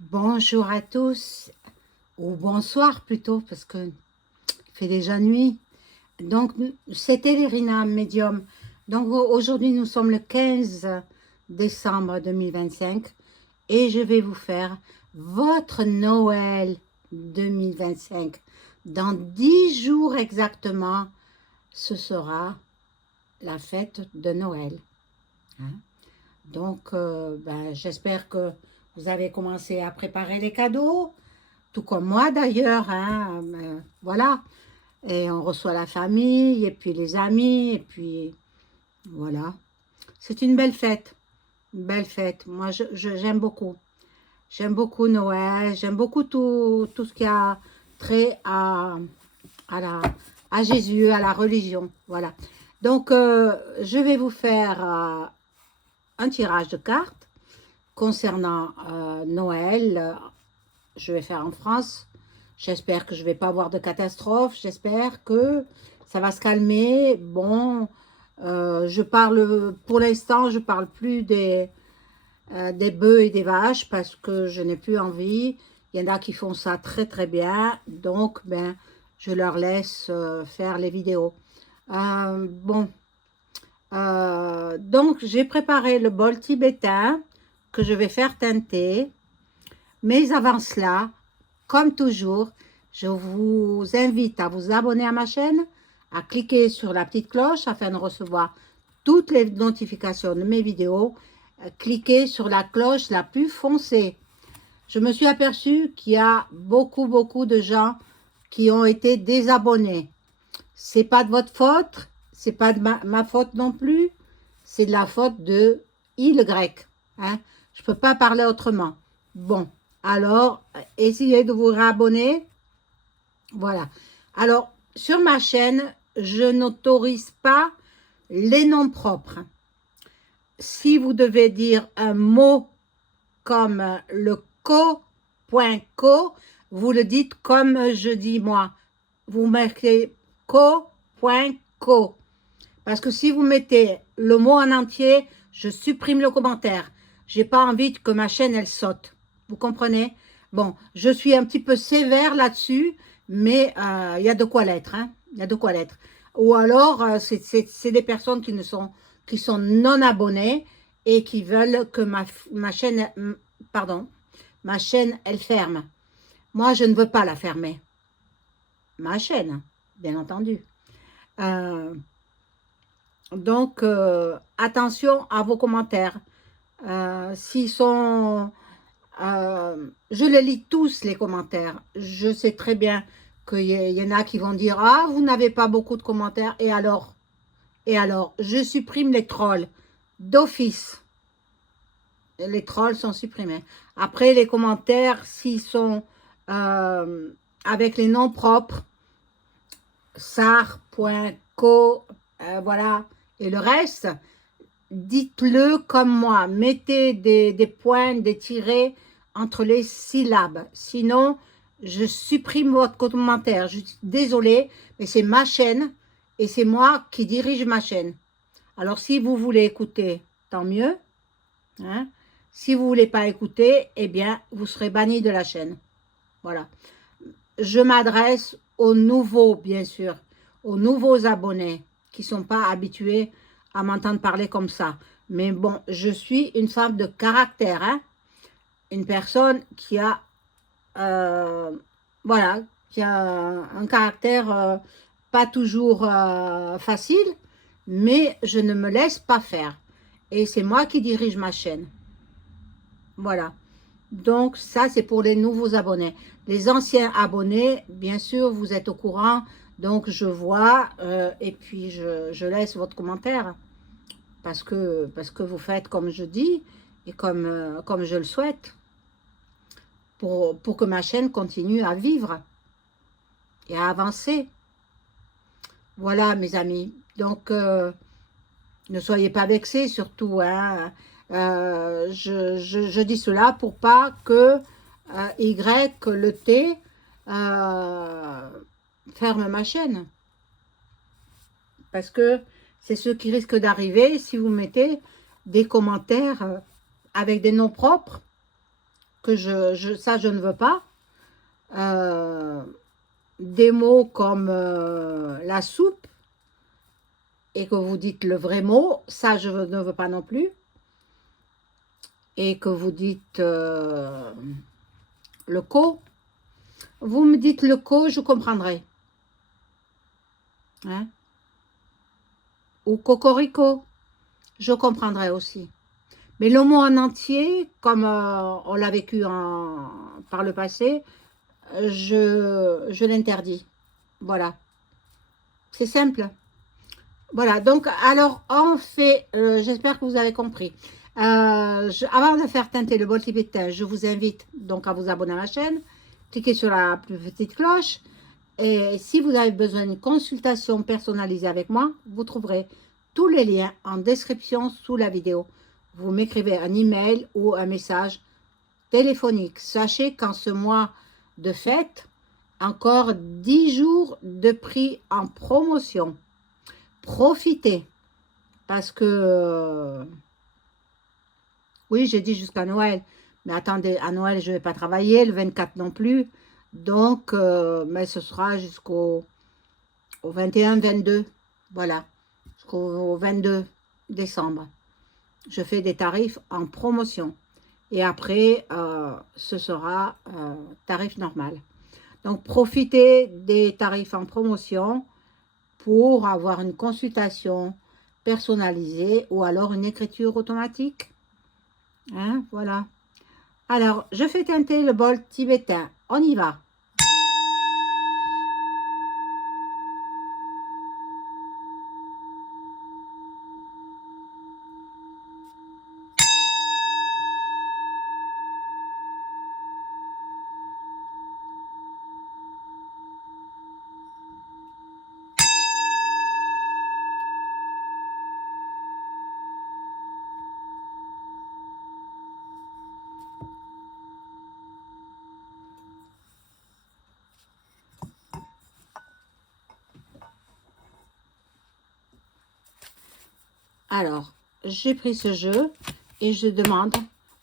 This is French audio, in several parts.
Bonjour à tous, ou bonsoir plutôt, parce que il fait déjà nuit. Donc, c'était l'Irina Medium. Donc, aujourd'hui, nous sommes le 15 décembre 2025 et je vais vous faire votre Noël 2025. Dans 10 jours exactement, ce sera la fête de Noël, hein. Donc, j'espère que vous avez commencé à préparer les cadeaux, tout comme moi d'ailleurs, hein, voilà. Et on reçoit la famille, et puis les amis, et puis voilà. C'est une belle fête, une belle fête. Moi, j'aime beaucoup. J'aime beaucoup Noël, j'aime beaucoup tout ce qui a trait à, la, à Jésus, à la religion, voilà. Donc, je vais vous faire un tirage de cartes concernant Noël. Je vais faire en France. J'espère que je ne vais pas avoir de catastrophe. J'espère que ça va se calmer. Bon, je parle, pour l'instant, je parle plus des bœufs et des vaches parce que je n'ai plus envie. Il y en a qui font ça très très bien. Donc, je leur laisse faire les vidéos. Bon, donc j'ai préparé le bol tibétain que je vais faire teinter. Mais avant cela, comme toujours, je vous invite à vous abonner à ma chaîne, à cliquer sur la petite cloche afin de recevoir toutes les notifications de mes vidéos. Cliquez sur la cloche la plus foncée. Je me suis aperçue qu'il y a beaucoup de gens qui ont été désabonnés. C'est pas de votre faute, c'est pas de ma faute non plus, c'est de la faute de Y. Hein? Je peux pas parler autrement. Bon, alors, essayez de vous réabonner. Voilà. Alors, sur ma chaîne, je n'autorise pas les noms propres. Si vous devez dire un mot comme le co.co, vous le dites comme je dis moi. Vous marquez co.co. Parce que si vous mettez le mot en entier, je supprime le commentaire. J'ai pas envie que ma chaîne, elle saute. Vous comprenez? Bon, je suis un petit peu sévère là-dessus, mais il y a de quoi l'être, hein. Il y a de quoi l'être. Ou alors, c'est des personnes qui sont non abonnées et qui veulent que ma chaîne, pardon, ma chaîne, elle ferme. Moi, je ne veux pas la fermer. Ma chaîne, bien entendu. Euh, Donc, attention à vos commentaires. S'ils sont... je les lis tous, les commentaires. Je sais très bien qu'il y en a qui vont dire « Ah, vous n'avez pas beaucoup de commentaires. » Et alors? Et alors? Je supprime les trolls d'office. Les trolls sont supprimés. Après, les commentaires, s'ils sont avec les noms propres, sar.co, voilà, et le reste, dites-le comme moi. Mettez des points, des tirets entre les syllabes. Sinon, je supprime votre commentaire. Je suis désolée, mais c'est ma chaîne et c'est moi qui dirige ma chaîne. Alors, si vous voulez écouter, tant mieux, hein. Si vous ne voulez pas écouter, eh bien, vous serez banni de la chaîne. Voilà. Je m'adresse aux nouveaux, bien sûr, aux nouveaux abonnés qui ne sont pas habitués à m'entendre parler comme ça. Mais bon, je suis une femme de caractère, hein? Une personne qui a, euh, voilà, qui a un caractère pas toujours facile, mais je ne me laisse pas faire. Et c'est moi qui dirige ma chaîne. Voilà. Donc, ça, c'est pour les nouveaux abonnés. Les anciens abonnés, bien sûr, vous êtes au courant. Donc, je vois et puis je laisse votre commentaire parce que vous faites comme je dis et comme je le souhaite pour que ma chaîne continue à vivre et à avancer. Voilà, mes amis. Donc, ne soyez pas vexés, surtout, hein. Je dis cela pour pas que Y, le T, ferme ma chaîne. Parce que c'est ce qui risque d'arriver si vous mettez des commentaires avec des noms propres que ça, je ne veux pas. Des mots comme la soupe, et que vous dites le vrai mot, ça, je ne veux pas non plus. Et que vous dites le co. Vous me dites le co, je comprendrai. Hein? Ou cocorico, je comprendrai aussi. Mais le mot en entier, comme on l'a vécu par le passé, je l'interdis. Voilà, c'est simple. Voilà, donc alors on fait, j'espère que vous avez compris. Avant de faire teinter le bol tibétain, je vous invite donc à vous abonner à ma chaîne, cliquez sur la petite cloche, et si vous avez besoin d'une consultation personnalisée avec moi, vous trouverez tous les liens en description sous la vidéo. Vous m'écrivez un email ou un message téléphonique. Sachez qu'en ce mois de fête, encore 10 jours de prix en promotion. Profitez, parce que, oui, j'ai dit jusqu'à Noël, mais attendez, à Noël, je ne vais pas travailler, le 24 non plus, donc, mais ce sera jusqu'au 21-22, voilà, jusqu'au 22 décembre. Je fais des tarifs en promotion, et après, ce sera tarif normal. Donc, profitez des tarifs en promotion pour avoir une consultation personnalisée ou alors une écriture automatique. Hein, voilà. Alors, je fais teinter le bol tibétain. On y va. Alors, j'ai pris ce jeu et je demande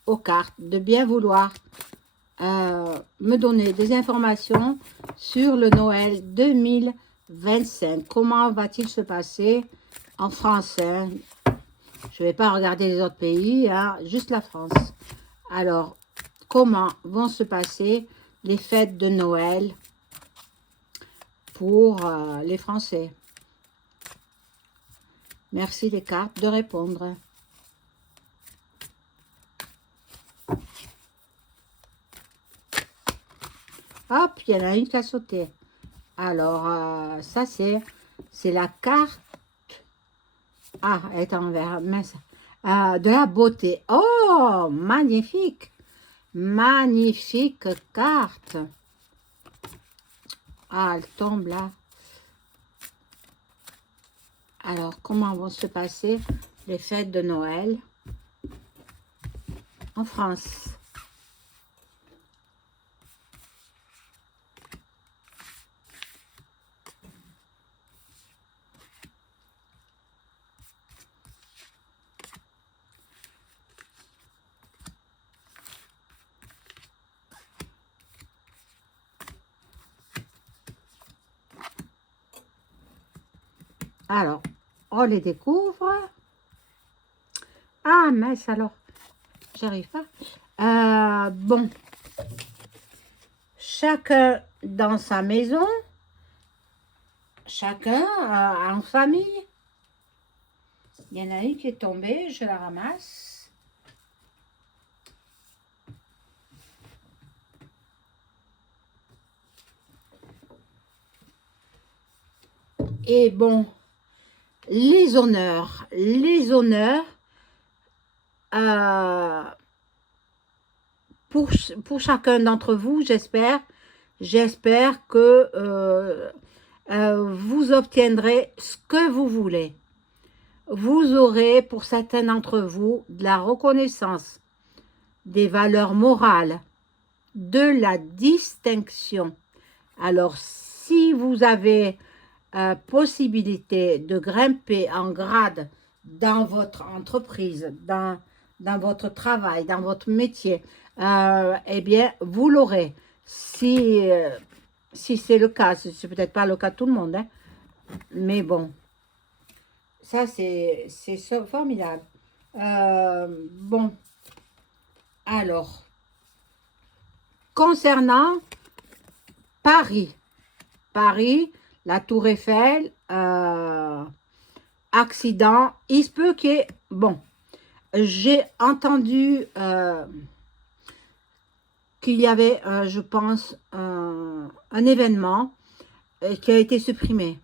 aux cartes de bien vouloir me donner des informations sur le Noël 2025. Comment va-t-il se passer en France, hein? Je ne vais pas regarder les autres pays, hein, juste la France. Alors, comment vont se passer les fêtes de Noël pour les Français? Merci les cartes de répondre. Hop, il y en a une qui a sauté. Alors, ça c'est la carte. Ah, elle est en vert, mince. De la beauté. Oh, magnifique. Magnifique carte. Ah, elle tombe là. Alors, comment vont se passer les fêtes de Noël en France? Alors, on les découvre. Ah, mince alors, j'arrive pas. Bon, chacun dans sa maison, chacun en famille. Il y en a une qui est tombée, je la ramasse. Et bon, les honneurs, pour chacun d'entre vous, j'espère que vous obtiendrez ce que vous voulez. Vous aurez, pour certains d'entre vous, de la reconnaissance, des valeurs morales, de la distinction. Alors, si vous avez possibilité de grimper en grade dans votre entreprise, dans votre travail, dans votre métier, eh bien, vous l'aurez. Si c'est le cas, c'est peut-être pas le cas de tout le monde, hein, mais bon, ça, c'est formidable. Bon, alors, concernant Paris, la Tour Eiffel, accident, il se peut qu'il y ait, bon, j'ai entendu qu'il y avait, je pense, un événement qui a été supprimé.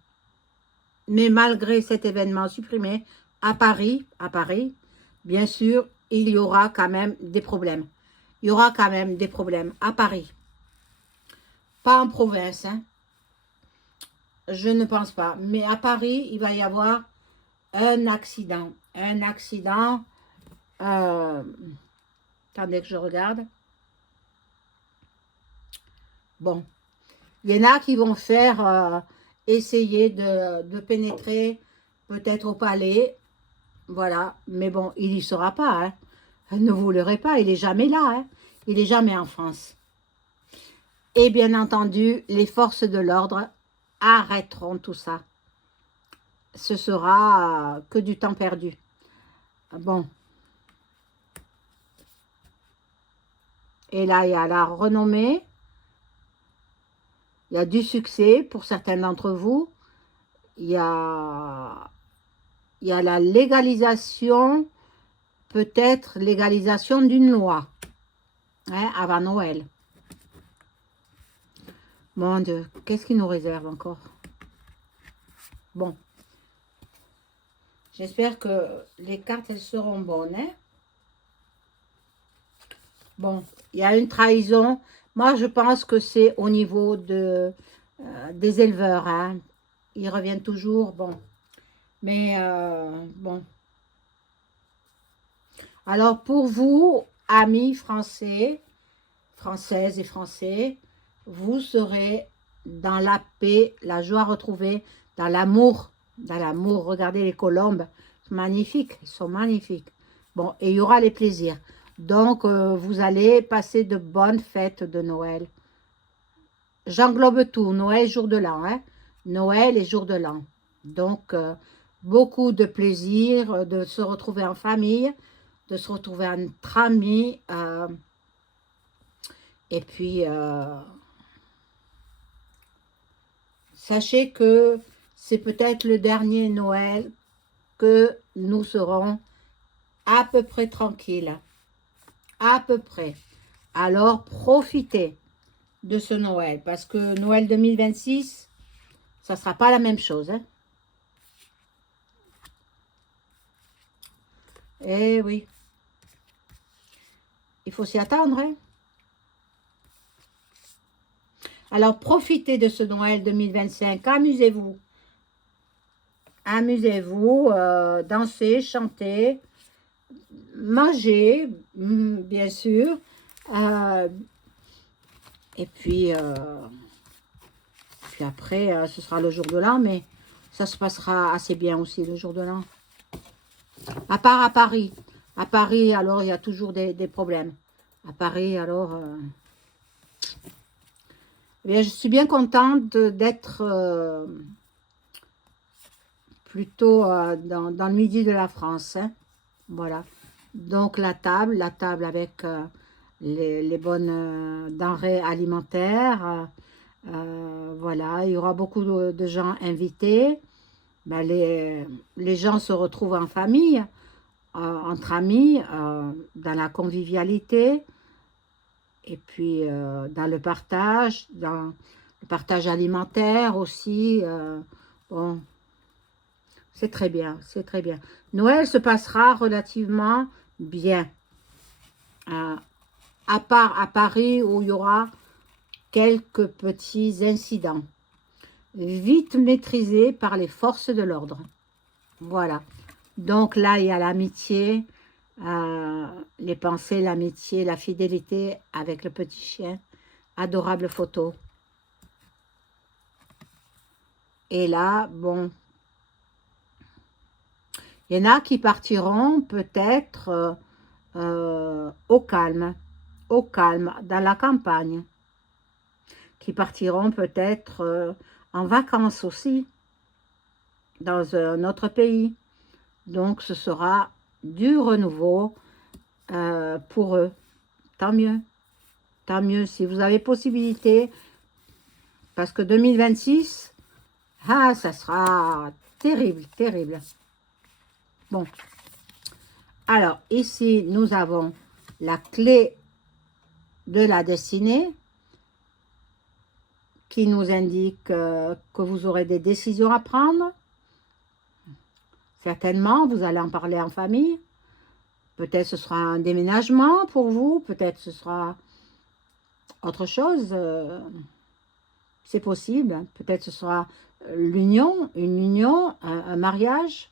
Mais malgré cet événement supprimé, à Paris, bien sûr, il y aura quand même des problèmes. Il y aura quand même des problèmes à Paris. Pas en province, hein. Je ne pense pas. Mais à Paris, il va y avoir un accident. Un accident. Attendez que je regarde. Bon. Il y en a qui vont faire essayer de pénétrer peut-être au palais. Voilà. Mais bon, il n'y sera pas. Hein. Ne vous leurrez pas, il n'est jamais là. Hein. Il n'est jamais en France. Et bien entendu, les forces de l'ordre arrêteront tout ça. Ce sera que du temps perdu. Bon. Et là, il y a la renommée. Il y a du succès pour certains d'entre vous. Il y a la légalisation, peut-être légalisation d'une loi, hein, avant Noël. Mon Dieu, qu'est-ce qu'il nous réserve encore? Bon. J'espère que les cartes, elles seront bonnes. Hein? Bon, il y a une trahison. Moi, je pense que c'est au niveau des éleveurs. Hein. Ils reviennent toujours. Bon. Mais, bon. Alors, pour vous, amis français, françaises et français, vous serez dans la paix, la joie retrouvée, dans l'amour. Dans l'amour, regardez les colombes. Magnifiques, ils sont magnifiques. Bon, et il y aura les plaisirs. Donc, vous allez passer de bonnes fêtes de Noël. J'englobe tout, Noël, jour de l'an. Hein? Noël et jour de l'an. Donc, beaucoup de plaisir, de se retrouver en famille, de se retrouver entre amis. Et puis, sachez que c'est peut-être le dernier Noël que nous serons à peu près tranquilles. À peu près. Alors, profitez de ce Noël. Parce que Noël 2026, ça ne sera pas la même chose. Hein? Eh oui. Il faut s'y attendre. Hein? Alors, profitez de ce Noël 2025. Amusez-vous. Amusez-vous. Dansez, chantez. Mangez, bien sûr. Et puis après, ce sera le jour de l'an, mais ça se passera assez bien aussi, le jour de l'an. À part à Paris. À Paris, alors, il y a toujours des problèmes. À Paris, alors... eh bien, je suis bien contente d'être plutôt dans le midi de la France. Hein. Voilà. Donc, la table avec les bonnes denrées alimentaires. Voilà, il y aura beaucoup de gens invités. Ben, les gens se retrouvent en famille, entre amis, dans la convivialité, et puis dans le partage alimentaire aussi. Bon, c'est très bien, c'est très bien. Noël se passera relativement bien. À part à Paris où il y aura quelques petits incidents. Vite maîtrisés par les forces de l'ordre. Voilà. Donc là, il y a l'amitié, les pensées, l'amitié, la fidélité avec le petit chien. Adorable photo. Et là, bon, il y en a qui partiront peut-être au calme. au calme, dans la campagne, qui partiront peut-être en vacances aussi, dans un autre pays. Donc, ce sera du renouveau pour eux. Tant mieux. Tant mieux si vous avez possibilité, parce que 2026, ah, ça sera terrible, terrible. Bon. Alors, ici, nous avons la clé de la destinée qui nous indique que vous aurez des décisions à prendre. Certainement, vous allez en parler en famille. Peut-être ce sera un déménagement pour vous, peut-être ce sera autre chose. C'est possible. Peut-être ce sera l'union, une union, un mariage.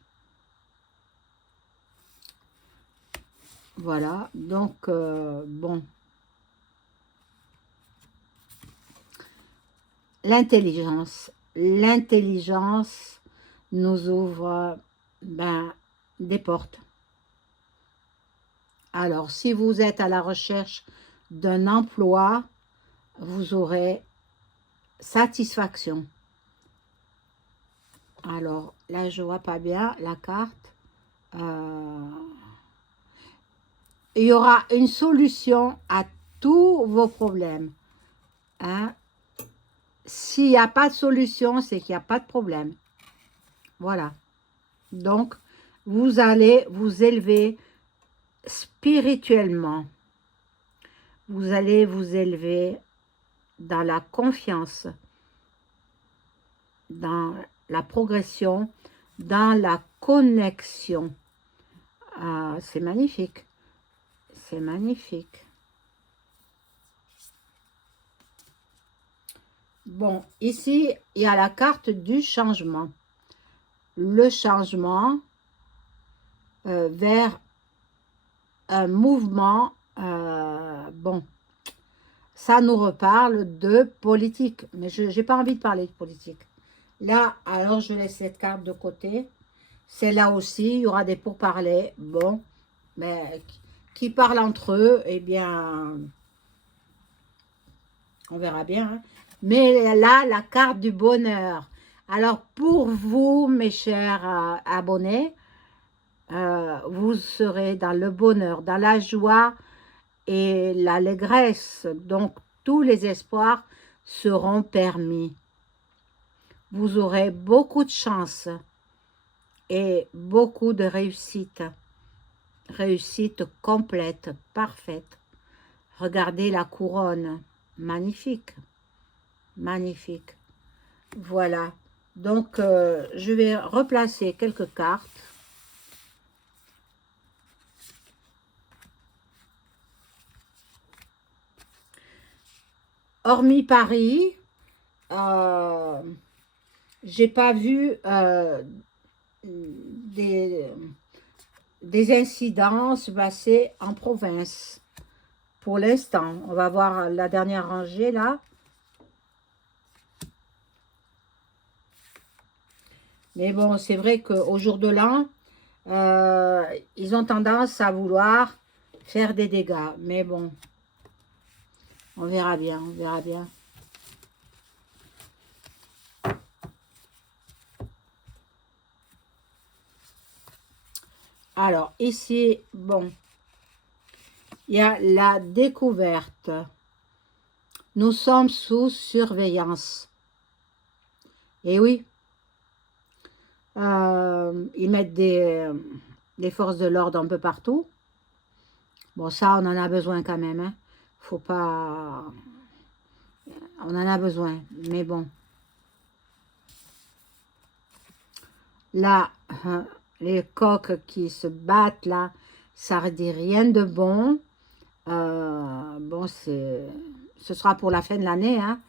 Voilà, donc, bon. L'intelligence. L'intelligence nous ouvre des portes. Alors, si vous êtes à la recherche d'un emploi, vous aurez satisfaction. Alors, là, je vois pas bien la carte. Il y aura une solution à tous vos problèmes. Hein? S'il n'y a pas de solution, c'est qu'il n'y a pas de problème. Voilà. Donc, vous allez vous élever spirituellement. Vous allez vous élever dans la confiance, dans la progression, dans la connexion. Ah, c'est magnifique. C'est magnifique. Bon, ici, il y a la carte du changement. Le changement vers un mouvement, bon, ça nous reparle de politique, mais je n'ai pas envie de parler de politique. Là, alors je laisse cette carte de côté. C'est là aussi, il y aura des pourparlers, bon, mais qui parlent entre eux, eh bien, on verra bien. Hein. Mais là, la carte du bonheur. Alors, pour vous, mes chers abonnés, vous serez dans le bonheur, dans la joie et l'allégresse. Donc, tous les espoirs seront permis. Vous aurez beaucoup de chance et beaucoup de réussite. Réussite complète, parfaite. Regardez la couronne. Magnifique. Magnifique. Voilà. Donc, je vais replacer quelques cartes. Hormis Paris, j'ai pas vu des incidents se passer en province. Pour l'instant, on va voir la dernière rangée là. Mais bon, c'est vrai qu'au jour de l'an, ils ont tendance à vouloir faire des dégâts. Mais bon, on verra bien, on verra bien. Alors, ici, bon, il y a la découverte. Nous sommes sous surveillance. Et oui, ils mettent des forces de l'ordre un peu partout. Bon, ça, on en a besoin quand même. Hein. Faut pas... On en a besoin, mais bon. Là, les coqs qui se battent, là, ça ne dit rien de bon. Bon, ce sera pour la fin de l'année. Hein.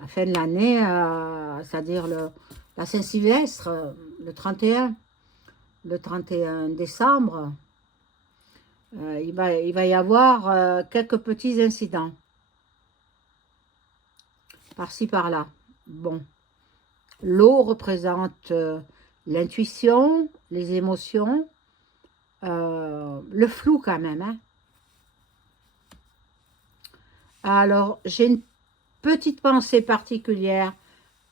La fin de l'année, c'est-à-dire la Saint-Sylvestre, le 31 décembre. Il va y avoir quelques petits incidents. Par-ci, par-là. Bon. L'eau représente l'intuition, les émotions, le flou quand même. Hein. Alors, j'ai une petite pensée particulière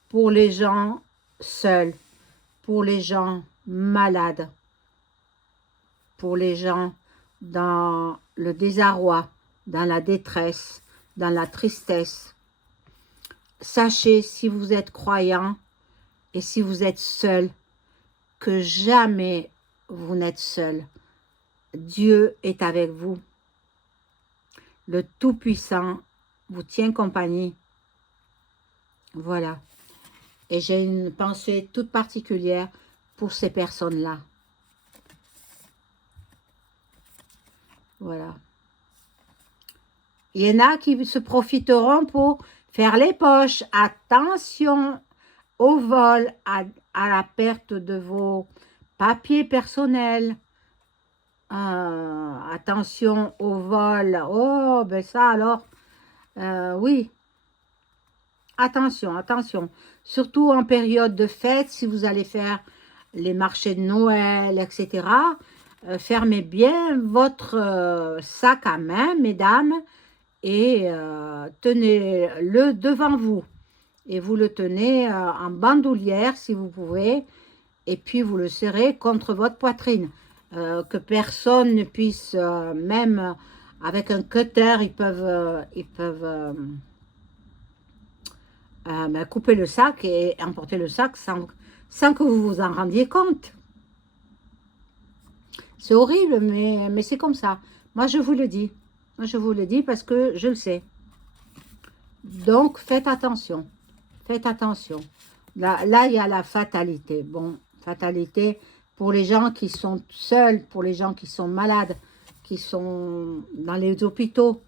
pour les gens seuls, pour les gens malades, pour les gens dans le désarroi, dans la détresse, dans la tristesse. Sachez, si vous êtes croyant et si vous êtes seul, que jamais vous n'êtes seul. Dieu est avec vous. Le Tout-Puissant vous tient compagnie. Voilà. Et j'ai une pensée toute particulière pour ces personnes-là. Voilà. Il y en a qui se profiteront pour faire les poches. Attention au vol, à la perte de vos papiers personnels. Attention au vol. Oh, ben ça alors, oui. Attention, attention. Surtout en période de fête, si vous allez faire les marchés de Noël, etc. Fermez bien votre sac à main, mesdames, et tenez-le devant vous. Et vous le tenez en bandoulière, si vous pouvez, et puis vous le serrez contre votre poitrine. Que personne ne puisse, même avec un cutter, ils peuvent couper le sac et emporter le sac sans que vous vous en rendiez compte. C'est horrible, mais c'est comme ça. Moi, je vous le dis. Moi, je vous le dis parce que je le sais. Donc, faites attention. Faites attention. Là, il y a la fatalité. Bon, fatalité pour les gens qui sont seuls, pour les gens qui sont malades, qui sont dans les hôpitaux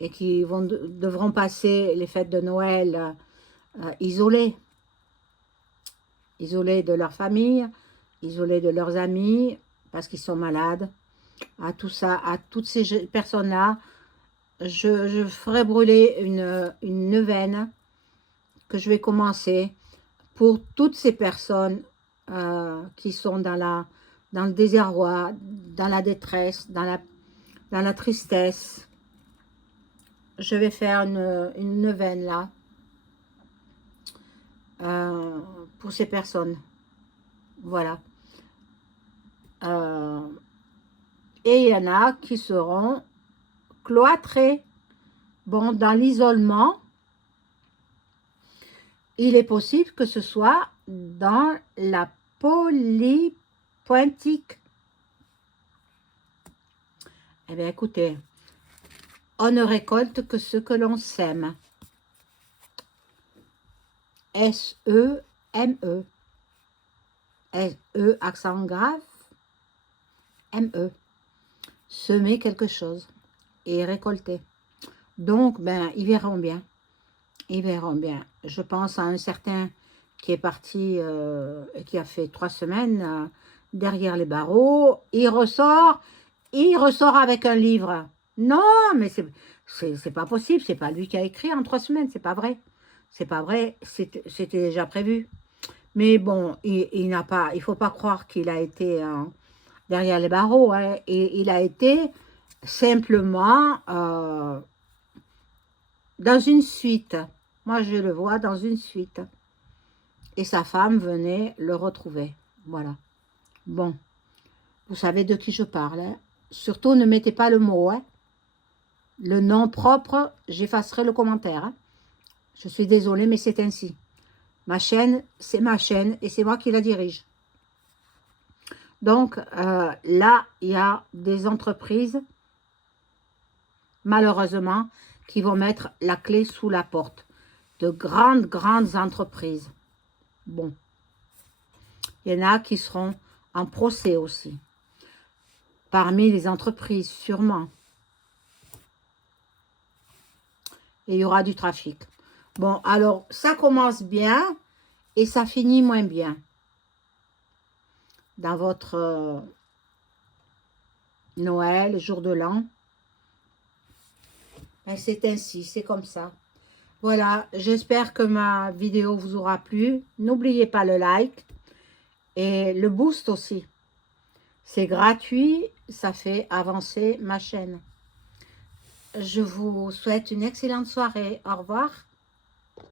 et qui devront passer les fêtes de Noël isolés. Isolés de leur famille, isolés de leurs amis, parce qu'ils sont malades. À tout ça, à toutes ces personnes-là, je ferai brûler une neuvaine que je vais commencer pour toutes ces personnes qui sont dans le désarroi, dans la détresse, dans la tristesse. Je vais faire une neuvaine là pour ces personnes. Voilà. Et il y en a qui seront cloîtrés. Bon, dans l'isolement, il est possible que ce soit dans la polypointique. Eh bien, écoutez, on ne récolte que ce que l'on sème. S-E-M-E. S-E, accent grave. M-E. Semer quelque chose et récolter. Donc, ben, ils verront bien. Ils verront bien. Je pense à un certain qui est parti, qui a fait 3 semaines derrière les barreaux. Il ressort avec un livre. Non, mais c'est pas possible. C'est pas lui qui a écrit en 3 semaines. C'est pas vrai. C'est pas vrai. C'était déjà prévu. Mais bon, il faut pas croire qu'il a été derrière les barreaux. Hein. Et il a été simplement dans une suite. Moi, je le vois dans une suite. Et sa femme venait le retrouver. Voilà. Bon. Vous savez de qui je parle. Hein? Surtout, ne mettez pas le mot. Hein? Le nom propre, j'effacerai le commentaire. Hein? Je suis désolée, mais c'est ainsi. Ma chaîne, c'est ma chaîne et c'est moi qui la dirige. Donc, là, il y a des entreprises, malheureusement, qui vont mettre la clé sous la porte. De grandes entreprises. Bon. Il y en a qui seront en procès aussi. Parmi les entreprises, sûrement. Et il y aura du trafic. Bon, alors, ça commence bien et ça finit moins bien. Dans votre Noël, jour de l'an. Ben, c'est ainsi, c'est comme ça. Voilà, j'espère que ma vidéo vous aura plu. N'oubliez pas le like et le boost aussi. C'est gratuit, ça fait avancer ma chaîne. je vous souhaite une excellente soirée. Au revoir.